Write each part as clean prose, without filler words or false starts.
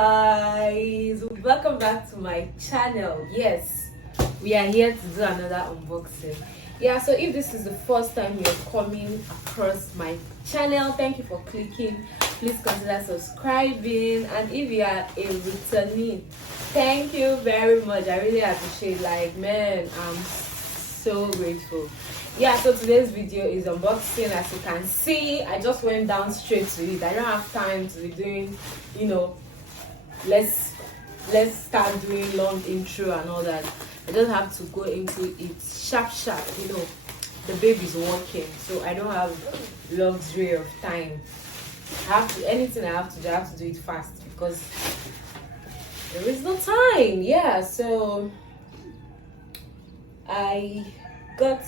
guys, welcome back to my channel. Yes, we are here to do another unboxing. Yeah, so if this is the first time you're coming across my channel, thank you for clicking. Please consider subscribing, and if you are a returnee, thank you very much. I really appreciate, like, man, I'm so grateful. Yeah, so today's video is unboxing. As you can see, I just went down straight to it. I don't have time to be doing, let's start doing long intro and all that. I just have to go into it sharp. The baby's working, so I don't have luxury of time. Anything I have to do it fast because there is no time. Yeah, so I got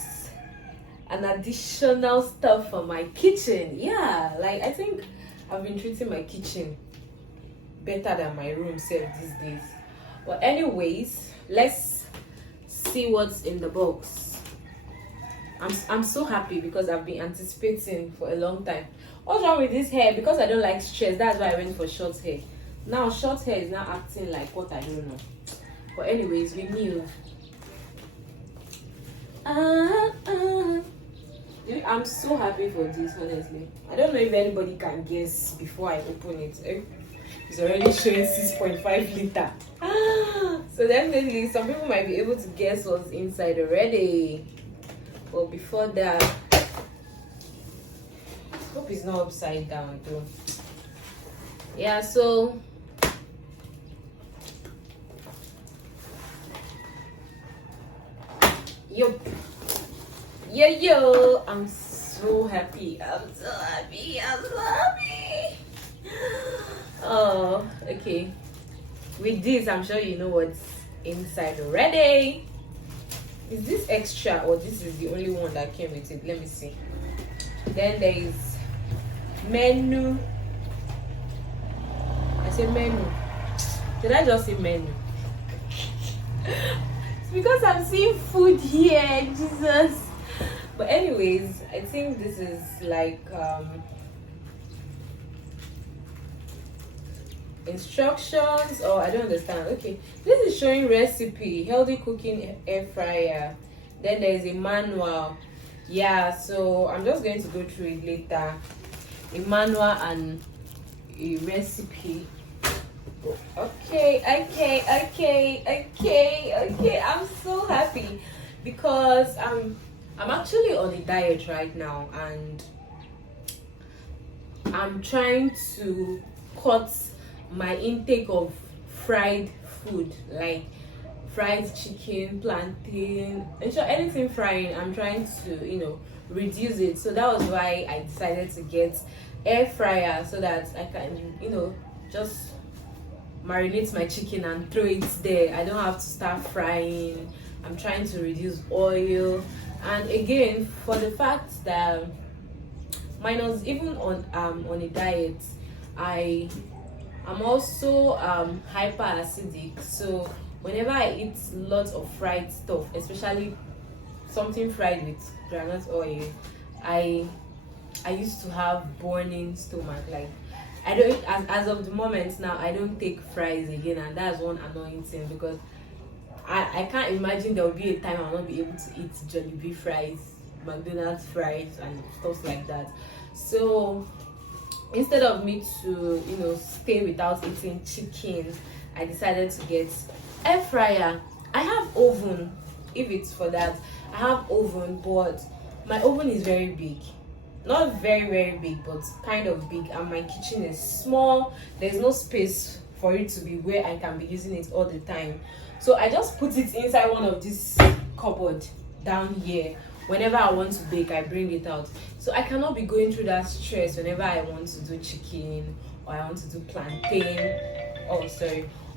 an additional stuff for my kitchen. Yeah, like, I think I've been treating my kitchen better than my room self these days. But anyways, let's see what's in the box. I'm so happy because I've been anticipating for a long time. What's wrong with this hair? Because I don't like stress, that's why I went for short hair. Now short hair is now acting like what I don't know. But anyways, we knew. I'm so happy for this, honestly. I don't know if anybody can guess before I open it. It's already showing 6.5 liter. So definitely some people might be able to guess what's inside already. But before that, hope it's not upside down though. Yeah, so yup. Yo, I'm so happy. Oh, okay. With this, I'm sure you know what's inside already. Is this extra or this is the only one that came with it? Let me see. Then there is menu. I said menu. Did I just say menu? It's because I'm seeing food here, Jesus. But anyways, I think this is like instructions, or I don't understand. Okay, this is showing recipe, healthy cooking air fryer. Then there is a manual. Yeah, so I'm just going to go through it later. A manual and a recipe. Okay. I'm so happy because I'm actually on a diet right now, and I'm trying to cut my intake of fried food, like fried chicken, plantain, and sure, anything frying. I'm trying to reduce it. So that was why I decided to get air fryer, so that I can just marinate my chicken and throw it there. I don't have to start frying. I'm trying to reduce oil. And again, for the fact that minus even on a diet, I'm also hyper acidic. So whenever I eat lots of fried stuff, especially something fried with groundnut oil, I used to have burning stomach. Like, I don't, as of the moment now, I don't take fries again, and that's one annoying thing because I can't imagine there will be a time I'll not be able to eat Jollibee fries, McDonald's fries, and stuff like that. So instead of me to stay without eating chicken, I decided to get air fryer. I have oven, if it's for that. I have oven, but my oven is very big. Not very, very big, but kind of big, and my kitchen is small. There's no space for it to be where I can be using it all the time. So I just put it inside one of this cupboard down here. Whenever I want to bake, I bring it out. So I cannot be going through that stress whenever I want to do chicken, or I want to do plantain. Or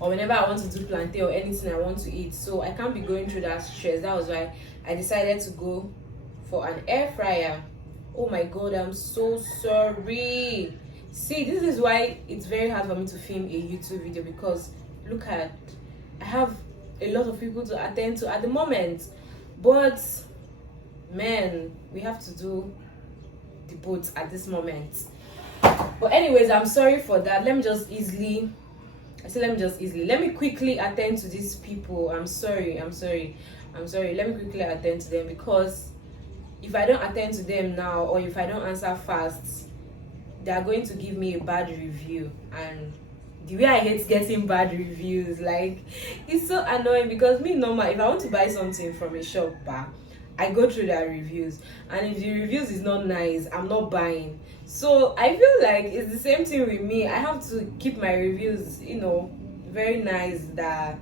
whenever I want to do plantain or anything I want to eat. So I can't be going through that stress. That was why I decided to go for an air fryer. Oh my god, I'm so sorry. See, this is why it's very hard for me to film a YouTube video, because look at, I have a lot of people to attend to at the moment. But man, we have to do the both at this moment. But anyways, I'm sorry for that. Let me just easily I said, let me quickly attend to these people. I'm sorry. Let me quickly attend to them, because if I don't attend to them now, or if I don't answer fast, they are going to give me a bad review. And the way I hate getting bad reviews, like, it's so annoying, because me normal, if I want to buy something from a shop, I go through their reviews, and if the reviews is not nice, I'm not buying. So I feel like it's the same thing with me. I have to keep my reviews, very nice, that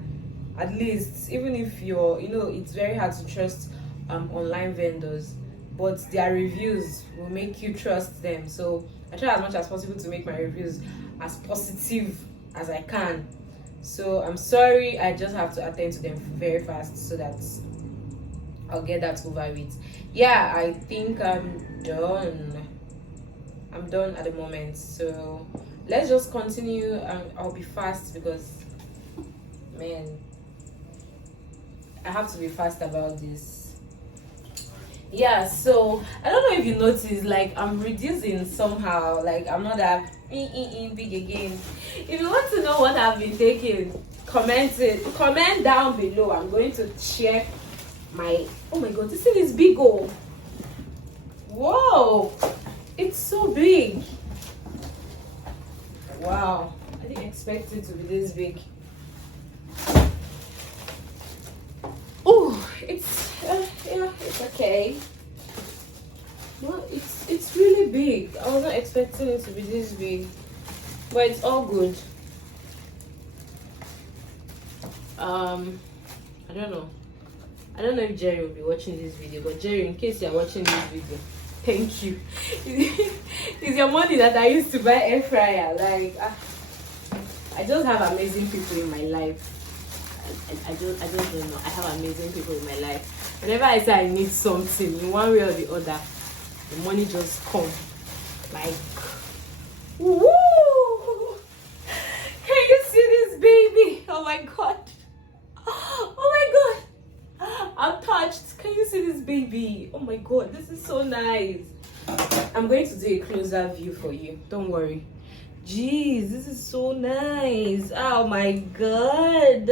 at least, even if it's very hard to trust online vendors, but their reviews will make you trust them. So I try as much as possible to make my reviews as positive as I can. So I'm sorry, I just have to attend to them very fast so that I'll get that over with. Yeah, I think I'm done at the moment. So let's just continue. I'll be fast, because man, I have to be fast about this. Yeah, so I don't know if you noticed, like, I'm reducing somehow. Like, I'm not that big again. If you want to know what I've been taking, comment down below. I'm going to share my, oh my god, this thing is big. Oh, whoa, it's so big. Wow, I didn't expect it to be this big. Oh, it's it's okay. Well, it's really big. I was not expecting it to be this big, but it's all good. I don't know if Jerry will be watching this video, but Jerry, in case you're watching this video, thank you. It's your money that I used to buy air fryer. Like, I just have amazing people in my life. I don't know. I have amazing people in my life. Whenever I say I need something in one way or the other, the money just comes. Like, woo! Can you see this baby? Oh my god! Oh my god! I'm touched. Can you see this baby? Oh my god, this is so nice. I'm going to do a closer view for you. Don't worry. Jeez, this is so nice. Oh my god,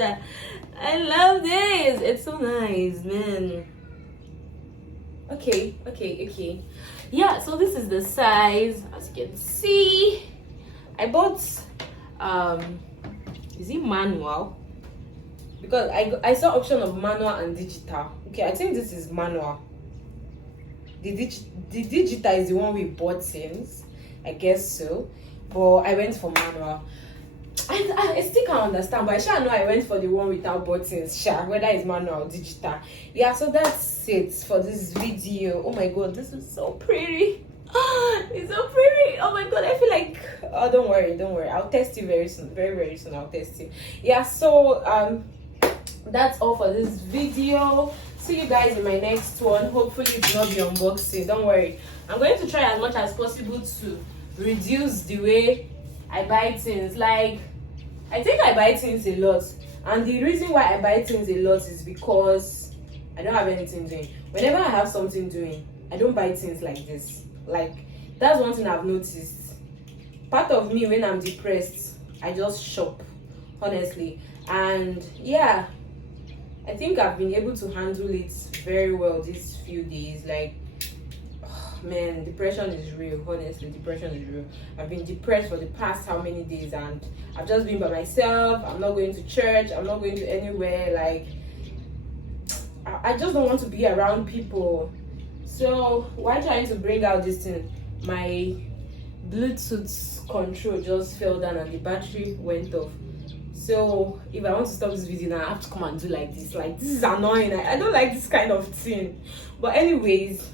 I love this. It's so nice, man. Okay. Yeah, so this is the size. As you can see, I bought is it manual? Because I saw option of manual and digital. Okay, I think this is manual. The digital is the one we bought since, I guess so. But I went for manual. I still can't understand, but I sure know I went for the one without buttons, whether it's manual or digital. Yeah, so that's it for this video. Oh my god, this is so pretty. It's so pretty. Oh my god, I feel like, oh, don't worry, I'll test you very soon, very soon. I'll test you. Yeah, so that's all for this video. See you guys in my next one. Hopefully it will not be unboxing. Don't worry, I'm going to try as much as possible to reduce the way I buy things. Like, I think I buy things a lot, and the reason why I buy things a lot is because I don't have anything doing. Whenever I have something doing, I don't buy things like this. Like, that's one thing I've noticed. Part of me, when I'm depressed, I just shop, honestly. And yeah, I think I've been able to handle it very well these few days. Like, man, depression is real. Honestly, depression is real. I've been depressed for the past how many days, and I've just been by myself. I'm not going to church, I'm not going to anywhere. Like, I just don't want to be around people. So while trying to bring out this thing, my Bluetooth control just fell down and the battery went off. So if I want to stop this video now, I have to come and do like this. Like, this is annoying. I don't like this kind of thing. But anyways,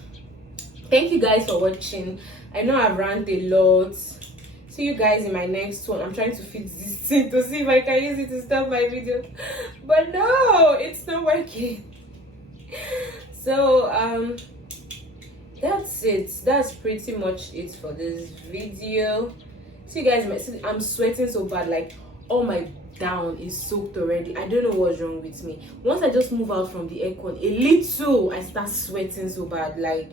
thank you guys for watching. I know I've ranted a lot. See you guys in my next one. I'm trying to fix this thing to see if I can use it to stop my video, but no, it's not working. So that's it. That's pretty much it for this video. See you guys. I'm sweating so bad. Like, all my down is soaked already. I don't know what's wrong with me. Once I just move out from the aircon a little, I start sweating so bad. Like,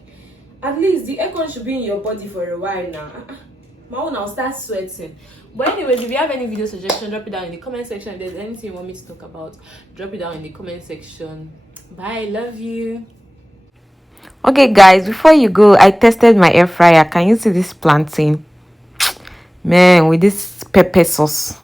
at least the aircon should be in your body for a while now. my own, I'll start sweating. But anyways, if you have any video suggestion, drop it down in the comment section. If there's anything you want me to talk about, drop it down in the comment section. Bye, love you. Okay guys, before you go, I tested my air fryer. Can you see this plantain? Man, with this pepper sauce.